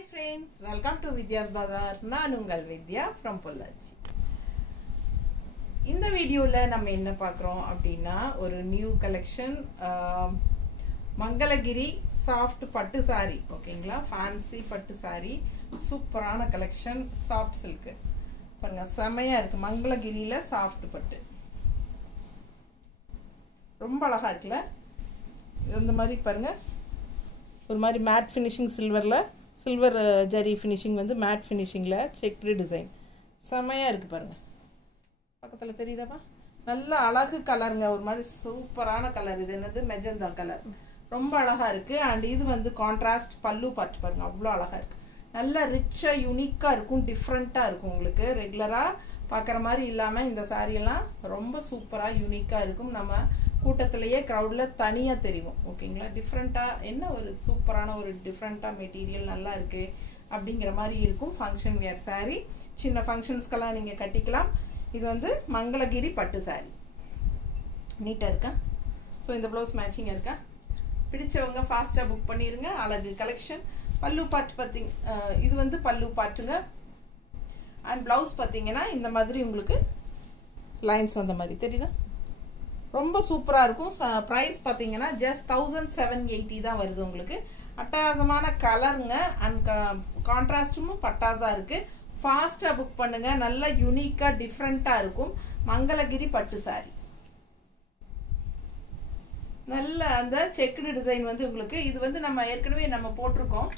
Hi friends, welcome to Vidya's Bazaar. நான் உங்கள் வித்யா from Pollachi. இந்த வீடியோல நம்ம என்ன பார்க்குறோம் அப்படின்னா ஒரு நியூ கலெக்ஷன் மங்களகிரி சாஃப்ட் பட்டு சாரி ஓகேங்களா, ஃபேன்சி பட்டு சாரி, சூப்பரான கலெக்ஷன், சாஃப்ட் சில்க் பாருங்க, செமையா இருக்கு. மங்களகிரியில சாஃப்ட் பட்டு ரொம்ப அழகா இருக்குல்ல. இந்த மாதிரி பாருங்க, ஒரு மாதிரி matte finishing silver zari finishing வந்து மேட் ஃபினிஷிங்கில் செக்டு டிசைன் செமையாக இருக்குது பாருங்கள். பக்கத்தில் தெரியுதாப்பா, நல்ல அழகு கலருங்க, ஒரு மாதிரி சூப்பரான கலர். இது என்னது மெஜந்தா கலர், ரொம்ப அழகாக இருக்குது. அண்ட் இது வந்து கான்ட்ராஸ்ட் பல்லு பார்த்து பாருங்கள், அவ்வளோ அழகாக இருக்குது. நல்லா ரிச்சாக யூனிக்காக இருக்கும், டிஃப்ரெண்ட்டாக இருக்கும். உங்களுக்கு ரெகுலராக பார்க்குற மாதிரி இல்லாமல் இந்த சாரியெல்லாம் ரொம்ப சூப்பராக யூனிக்காக இருக்கும். நம்ம கூட்டத்திலேயே க்ரௌடில் தனியாக தெரியும் ஓகேங்களா. டிஃப்ரெண்ட்டாக என்ன ஒரு சூப்பரான ஒரு டிஃப்ரெண்ட்டாக மெட்டீரியல் நல்லா இருக்குது அப்படிங்கிற மாதிரி இருக்கும். ஃபங்க்ஷன் வியர் சாரீ, சின்ன ஃபங்க்ஷன்ஸ்க்கெல்லாம் நீங்கள் கட்டிக்கலாம். இது வந்து மங்களகிரி பட்டு சாரீ, நீட்டாக இருக்கா. ஸோ இந்த ப்ளவுஸ் மேட்சிங்காக இருக்கா. பிடிச்சவங்க ஃபாஸ்ட்டாக புக் பண்ணிடுங்க. அழகு கலெக்ஷன். பல்லு பாட்டு பார்த்தீங்க, இது வந்து பல்லு பாட்டுங்க. அண்ட் ப்ளவுஸ் பார்த்தீங்கன்னா இந்த மாதிரி உங்களுக்கு லைன்ஸ் வந்த மாதிரி தெரியுதா, ரொம்ப சூப்பராக இருக்கும். ப்ரைஸ் பார்த்தீங்கன்னா ஜஸ்ட் 1780 தான் வருது உங்களுக்கு. அட்டகாசமான கலருங்க. அண்ட் கான்ட்ராஸ்டும் பட்டாஸாக இருக்குது. ஃபாஸ்ட்டாக புக் பண்ணுங்க. நல்லா யூனிக்காக டிஃப்ரெண்ட்டாக இருக்கும். மங்களகிரி பட்டு சாரி, நல்ல அந்த செக்குடு டிசைன் வந்து உங்களுக்கு. இது வந்து நம்ம ஏற்கனவே நம்ம போட்டிருக்கோம்,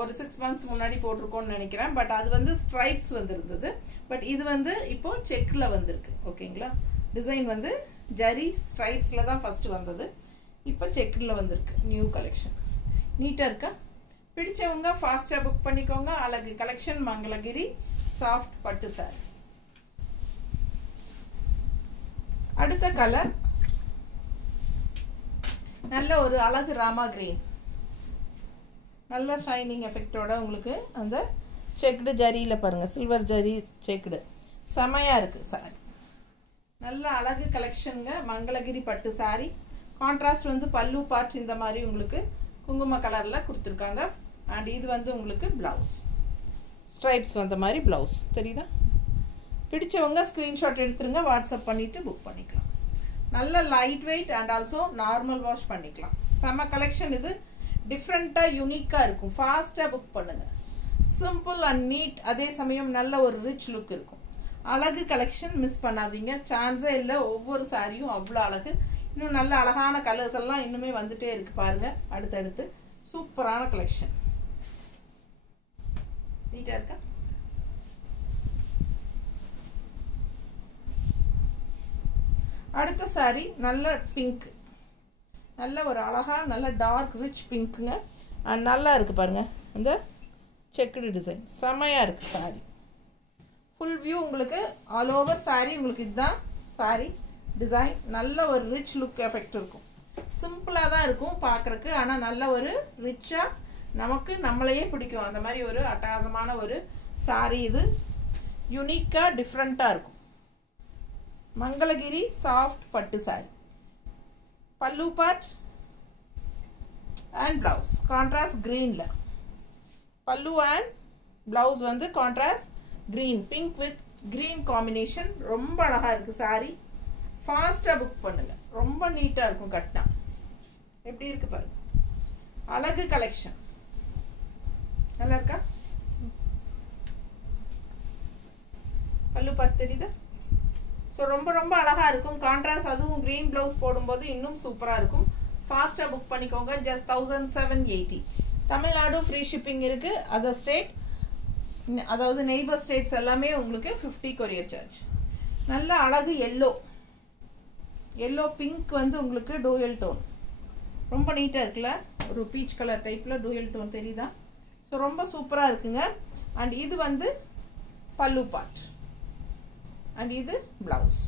ஒரு 6 months முன்னாடி போட்டிருக்கோம்னு நினைக்கிறேன். பட் அது வந்து ஸ்ட்ரைப்ஸ் வந்துருந்தது. பட் இது வந்து இப்போ செக்கில் வந்திருக்கு ஓகேங்களா. டிசைன் வந்து ஜரி ஸ்ட்ரைப்ஸில் தான் ஃபஸ்ட்டு வந்தது, இப்போ செக்கில் வந்திருக்கு. நியூ கலெக்ஷன் நீட்டாக இருக்கா. பிடிச்சவங்க ஃபாஸ்ட்டாக புக் பண்ணிக்கோங்க. அழகு கலெக்ஷன், மங்களகிரி சாஃப்ட் பட்டு சாரி. அடுத்த கலர் நல்ல ஒரு அழகு ராமா கிரீன், நல்ல ஷைனிங் எஃபெக்டோட உங்களுக்கு அந்த செக்குடு ஜரியில் பாருங்கள், சில்வர் ஜரி செக்குடு செமையாக இருக்குது சாரி. நல்ல அழகு கலெக்ஷனுங்க, மங்களகிரி பட்டு சாரி. கான்ட்ராஸ்ட் வந்து பல்லு பார்ட் இந்த மாதிரி உங்களுக்கு குங்கும கலரில் கொடுத்துருக்காங்க. அண்ட் இது வந்து உங்களுக்கு ப்ளவுஸ் ஸ்ட்ரைப்ஸ் வந்த மாதிரி ப்ளவுஸ் தெரியுதா. பிடிச்சவங்க ஸ்க்ரீன்ஷாட் எடுத்துருங்க, வாட்ஸ்அப் பண்ணிவிட்டு புக் பண்ணிக்கலாம். நல்ல light weight and also normal wash பண்ணிக்கலாம். செம கலெக்ஷன். இது டிஃப்ரெண்ட்டாக யூனிக்காக இருக்கும். ஃபாஸ்ட்டாக புக் பண்ணுங்கள். சிம்பிள் அண்ட் நீட், அதே சமயம் நல்ல ஒரு ரிச் லுக் இருக்கும். அழகு கலெக்ஷன், மிஸ் பண்ணாதீங்க, சான்ஸே இல்லை. ஒவ்வொரு சாரியும் அவ்வளோ அழகு. இன்னும் நல்ல அழகான கலர்ஸ் எல்லாம் இன்னுமே வந்துட்டே இருக்கு பாருங்க. அடுத்தடுத்து சூப்பரான கலெக்ஷன், நீட்டா இருக்கா. அடுத்த சாரி நல்ல பிங்க், நல்ல ஒரு அழகா நல்ல டார்க் ரிச் பிங்க்குங்க. அண்ட் நல்லா இருக்கு பாருங்க, இந்த செக்குடு டிசைன் செமையா இருக்கு சாரி. ஃபுல் வியூ உங்களுக்கு ஆல் ஓவர் சாரி உங்களுக்கு இதுதான் சாரி டிசைன். நல்ல ஒரு ரிச் லுக் எஃபெக்ட் இருக்கும். சிம்பிளாக தான் இருக்கும் பார்க்குறக்கு, ஆனால் நல்ல ஒரு ரிச்சாக நமக்கு நம்மளையே பிடிக்கும் அந்த மாதிரி ஒரு அட்டகாசமான ஒரு சாரி. இது யூனிக்காக டிஃப்ரெண்ட்டாக இருக்கும். மங்களகிரி சாஃப்ட் பட்டு சாரி. பல்லு பார்ட் அண்ட் பிளவுஸ் கான்ட்ராஸ்ட் கிரீனில். பல்லு அண்ட் பிளவுஸ் வந்து contrast green, pink with green combination. ரொம்ப அழகா இருக்கு சாரி. ஃபாஸ்டா புக் பண்ணுங்க, ரொம்ப நீட்டா இருக்கும். கட்டினா எப்படி இருக்கு பாருங்க. அழகு கலெக்ஷன், நல்லா இருக்கா. பல்லு பார்த்து தெரியுதா. ஸோ ரொம்ப ரொம்ப அழகா இருக்கும். கான்ட்ராஸ்ட் அதுவும் கிரீன் பிளவுஸ் போடும்போது இன்னும் சூப்பரா இருக்கும். ஃபாஸ்டா புக் பண்ணிக்கோங்க. ஜஸ்ட் 1780. தமிழ்நாடு ஃப்ரீ ஷிப்பிங் இருக்கு. அதர் ஸ்டேட், அதாவது நெய்பர் ஸ்டேட்ஸ் எல்லாமே உங்களுக்கு 50 கொரியர் சார்ஜ். நல்ல அழகு எல்லோ, எல்லோ பிங்க் வந்து உங்களுக்கு டூயல் டோன், ரொம்ப நீட்டாக இருக்குல்ல. ஒரு பீச் கலர் டைப்பில் டூயல் டோன் தெரியுதா. ஸோ ரொம்ப சூப்பராக இருக்குங்க. அண்ட் இது வந்து பல்லு பார்ட் அண்ட் இது பிளவுஸ்.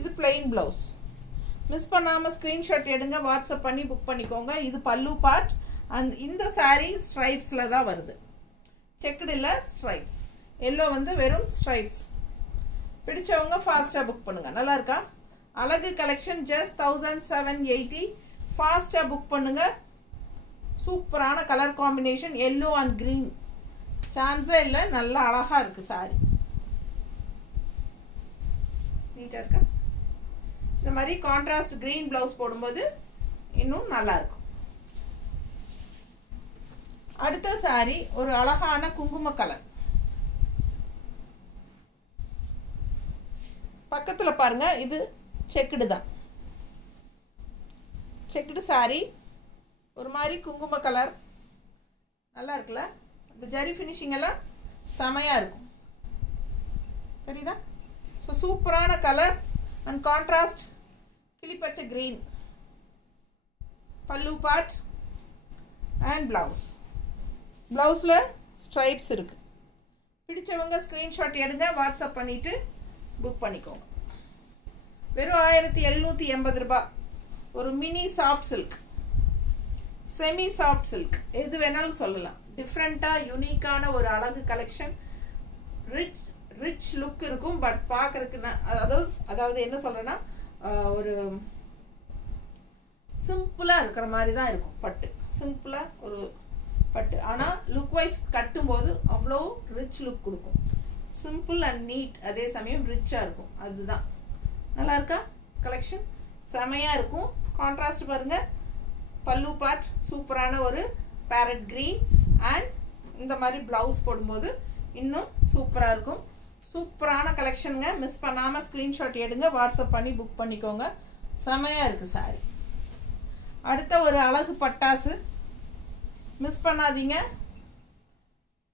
இது பிளெயின் பிளவுஸ். மிஸ் பண்ணாமல் ஸ்க்ரீன்ஷாட் எடுங்க, வாட்ஸ்அப் பண்ணி புக் பண்ணிக்கோங்க. இது பல்லு பார்ட். அண்ட் இந்த சாரீ ஸ்ட்ரைப்ஸில் தான் வருது, செக்குடில் ஸ்ட்ரைப்ஸ். எல்லோ வந்து வெறும் ஸ்ட்ரைப்ஸ். பிடிச்சவங்க ஃபாஸ்ட்டாக புக் பண்ணுங்க. நல்லா இருக்கா. அழகு கலெக்ஷன் ஜஸ்ட் 1780. ஃபாஸ்ட்டாக புக் பண்ணுங்க. சூப்பரான colour combination, yellow and green சான்ஸே இல்லை, நல்லா அழகாக இருக்குது சாரி. நீட்டாக இருக்கா? இந்த மாதிரி கான்ட்ராஸ்ட் க்ரீன் ப்ளவுஸ் போடும்போது இன்னும் நல்லா இருக்கும். அடுத்த சாரி ஒரு அழகான குங்கும கலர். பக்கத்தில் பாருங்க, இது செக்குடு தான். செக்குடு சாரி, ஒரு மாதிரி குங்கும கலர், நல்லா இருக்குல்ல? இந்த ஜரி ஃபினிஷிங் எல்லாம் செமையாக இருக்கும். சரிதா? ஸோ சூப்பரான கலர் அண்ட் கான்ட்ராஸ்ட் கிளிப்பச்சை க்ரீன். பல்லு பார்ட் அண்ட் ப்ளவுஸ். ப்ளவுஸில் ஸ்ட்ரைப்ஸ் இருக்குது. பிடிச்சவங்க ஸ்க்ரீன்ஷாட் எடுங்க, வாட்ஸ்அப் பண்ணிவிட்டு புக் பண்ணிக்கோங்க. வெறும் 1780 ரூபாய். ஒரு mini soft silk, semi soft silk, எது வேணாலும் சொல்லலாம். டிஃப்ரெண்ட்டாக யூனிக்கான ஒரு அழகு கலெக்ஷன். ரிச் லுக் இருக்கும். பட் பார்க்கறதுக்கு அதாவது என்ன சொல்கிறேன்னா, ஒரு சிம்பிளாக இருக்கிற மாதிரி தான் இருக்கும் பட்டு. சிம்பிளாக ஒரு பட்டு, ஆனால் லுக் வைஸ் கட்டும்போது அவ்வளோ ரிச் லுக் கொடுக்கும். சிம்பிள் அண்ட் நீட், அதே சமயம் ரிச்சாக இருக்கும். அதுதான் நல்லா இருக்கா? கலெக்ஷன் செமையாக இருக்கும். கான்ட்ராஸ்ட் பாருங்க. பல்லு பார்ட் சூப்பரான ஒரு பேரட் க்ரீன் அண்ட் இந்த மாதிரி ப்ளவுஸ் போடும்போது இன்னும் சூப்பராக இருக்கும். சூப்பரான கலெக்ஷனுங்க. மிஸ் பண்ணாமல் ஸ்க்ரீன்ஷாட் எடுங்க, வாட்ஸ்அப் பண்ணி புக் பண்ணிக்கோங்க. செமையாக இருக்குது சாரி. அடுத்த ஒரு அழகு பட்டாசு, மிஸ் பண்ணாதீங்க.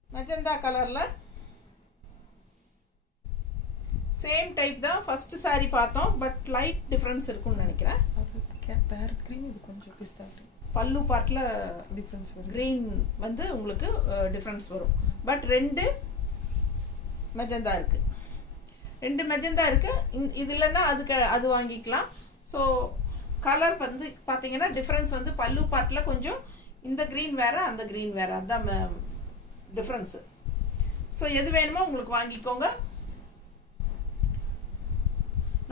மெஜந்தா கலரில் சேம் டைப் தான் ஃபர்ஸ்ட் சாரி பார்த்தோம், பட் லைட் டிஃப்ரென்ஸ் இருக்கும்னு நினைக்கிறேன். பேரட் கிரீன், இது கொஞ்சம் பிஸ்தா பல்லு பார்ட்டில் டிஃப்ரென்ஸ் வரும். க்ரீன் வந்து உங்களுக்கு டிஃப்ரென்ஸ் வரும். பட் 2 மெஜந்தா இருக்குது. 2 மெஜந்தா இருக்குது. இது இல்லைன்னா அது வாங்கிக்கலாம். ஸோ கலர் வந்து பார்த்தீங்கன்னா டிஃப்ரென்ஸ் வந்து பல்லு பார்ட்டில் கொஞ்சம் இந்த க்ரீன் வேறு, அந்த க்ரீன் வேறு, அதுதான் டிஃப்ரென்ஸு. ஸோ எது வேணுமோ உங்களுக்கு வாங்கிக்கோங்க.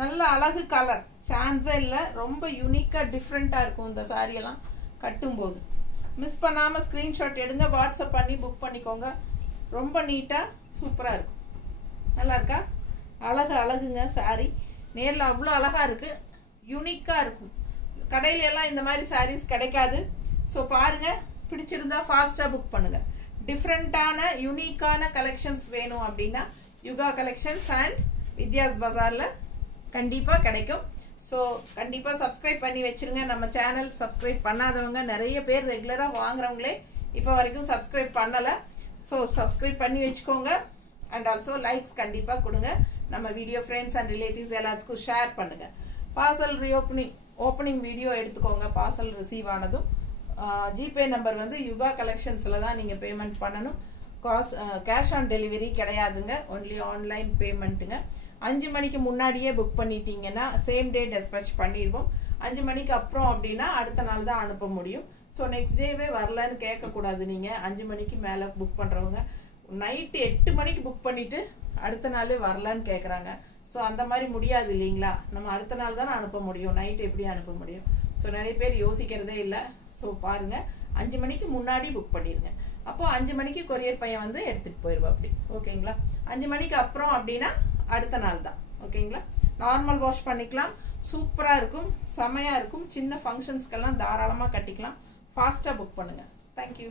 நல்ல அழகு கலர், சான்ஸே இல்லை. ரொம்ப யூனிக்காக டிஃப்ரெண்ட்டாக இருக்கும் இந்த சாரியெல்லாம் கட்டும்போது. மிஸ் பண்ணாமல் ஸ்க்ரீன்ஷாட் எடுங்க, வாட்ஸ்அப் பண்ணி புக் பண்ணிக்கோங்க. ரொம்ப நீட்டாக சூப்பராக இருக்கும். நல்லா இருக்கா? அழகுங்க சாரி. நேரில் அவ்வளோ அழகாக இருக்குது, யூனிக்காக இருக்கும். கடையில எல்லாம் இந்த மாதிரி சாரீஸ் கிடைக்காது. ஸோ பாருங்கள், பிடிச்சிருந்தா ஃபாஸ்ட்டாக புக் பண்ணுங்கள். டிஃப்ரெண்ட்டான யூனிக்கான கலெக்ஷன்ஸ் வேணும் அப்படின்னா யுகா கலெக்ஷன்ஸ் அண்ட் வித்யாஸ் பஜாரில் கண்டிப்பாக கிடைக்கும். ஸோ கண்டிப்பாக சப்ஸ்கிரைப் பண்ணி வச்சுருங்க. நம்ம சேனல் சப்ஸ்கிரைப் பண்ணாதவங்க நிறைய பேர், ரெகுலராக வாங்குறவங்களே இப்போ வரைக்கும் சப்ஸ்கிரைப் பண்ணலை. ஸோ சப்ஸ்கிரைப் பண்ணி வச்சுக்கோங்க. அண்ட் ஆல்சோ லைக்ஸ் கண்டிப்பாக கொடுங்க. நம்ம வீடியோ ஃப்ரெண்ட்ஸ் அண்ட் ரிலேட்டிவ்ஸ் எல்லாத்துக்கும் ஷேர் பண்ணுங்கள். பார்சல் ஓப்பனிங் வீடியோ எடுத்துக்கோங்க. பார்சல் ரிசீவ் ஆனதும் ஜிபே நம்பர் வந்து யுகா கலெக்ஷன்ஸில் தான் நீங்கள் பேமெண்ட் பண்ணணும். கேஷ் ஆன் டெலிவரி கிடையாதுங்க, ஒன்லி ஆன்லைன் பேமெண்ட்டுங்க. 5 மணிக்கு முன்னாடியே புக் பண்ணிட்டீங்கன்னா சேம் டே டெஸ்பேச் பண்ணிடுவோம். 5 மணிக்கு அப்புறம் அப்படின்னா அடுத்த நாள் தான் அனுப்ப முடியும். ஸோ நெக்ஸ்ட் டேவே வரலன்னு கேட்கக்கூடாது. நீங்கள் 5 மணிக்கு மேலே புக் பண்ணுறவங்க நைட்டு 8 மணிக்கு புக் பண்ணிவிட்டு அடுத்த நாளே வரலன்னு கேட்குறாங்க. ஸோ அந்த மாதிரி முடியாது இல்லைங்களா? நம்ம அடுத்த நாள் தானே அனுப்ப முடியும், நைட்டு எப்படி அனுப்ப முடியும்? ஸோ நிறைய பேர் யோசிக்கிறதே இல்லை. ஸோ பாருங்கள், 5 மணிக்கு முன்னாடி புக் பண்ணிடுங்க. அப்போது 5 மணிக்கு கொரியர் பையன் வந்து எடுத்துகிட்டு போயிடுவோம். அப்படி ஓகேங்களா? 5 மணிக்கு அப்புறம் அப்படின்னா அடுத்த நாள் தான். ஓகேங்களா? நார்மல் வாஷ் பண்ணிக்கலாம். சூப்பராக இருக்கும், செமையாக இருக்கும். சின்ன ஃபங்க்ஷன்ஸ்க்கெல்லாம் தாராளமாக கட்டிக்கலாம். ஃபாஸ்ட்டாக புக் பண்ணுங்கள். தேங்க்யூ.